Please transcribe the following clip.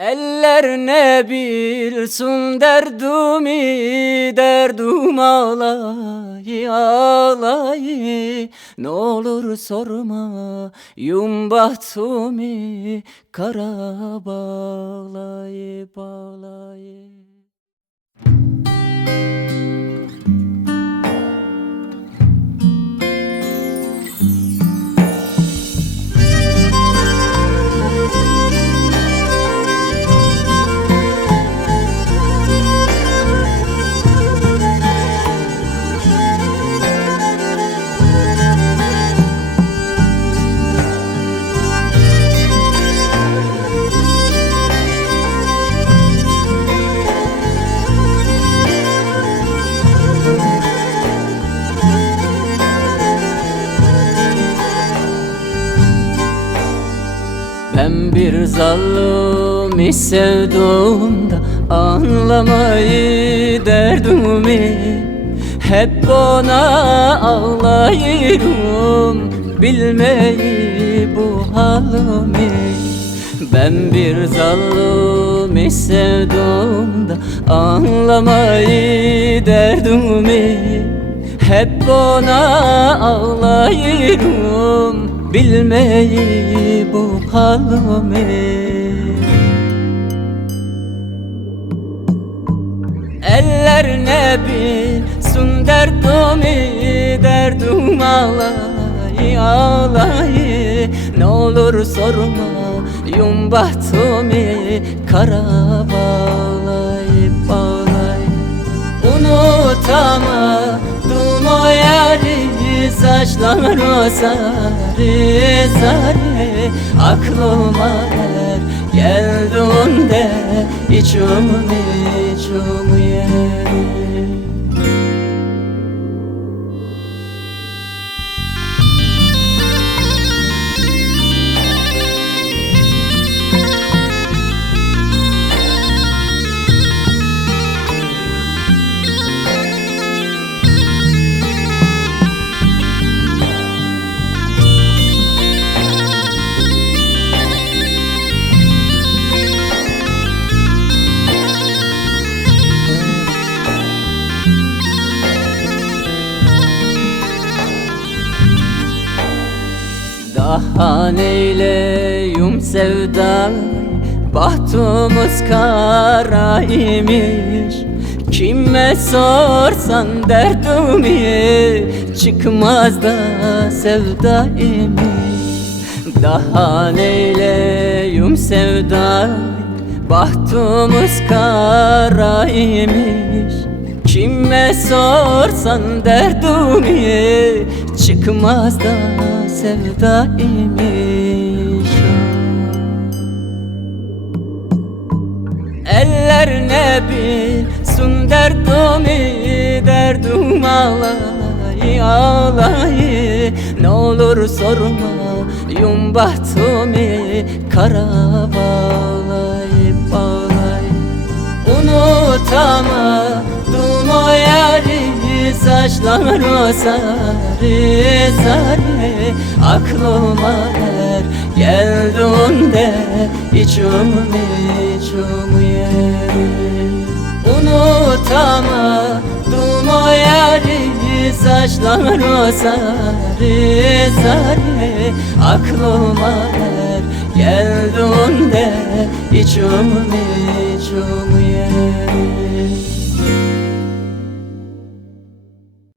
Eller ne bilsin derdimi, derdim ağlayı ağlayı. Ne olur sorma yum bahtumi, kara bağlayı bağlayı. Ben bir zalimi sevduğumda anlamayı derdimi, hep ona ağlayırım bilmeyi bu halimi. Ben bir zalimi sevduğumda anlamayı derdimi, hep ona ağlayırım bilmeyi bu halimi. Eller ne bilsin derdimi, derdim ağlayı ağlayı. Ne olur sorma yum bahtimi, kara bağlayı bağlayı. Unutamadım o yari, saçları sarı sarı. Aklıma her geldiğinde içim yer. Daha neyleyim sevdayı, bahtımız kara imiş. Kime sorsan derdimi, çıkmaz da sevda imiş. Daha neyleyim sevdayı, bahtımız kara imiş. Kime sorsan derdimi, çıkmaz da sevda imiş. Eller ne bilsin derdimi, derdim ağlayı ağlayı. Ne olur sorma yum bahtimi, kara bağlayı bağlayı. Unutamadım o yari, saçları sarı sarı. Aklıma her geldiğinde içim yer. Unutamadım o yari, saçları sarı sarı. Aklıma her geldiğinde içim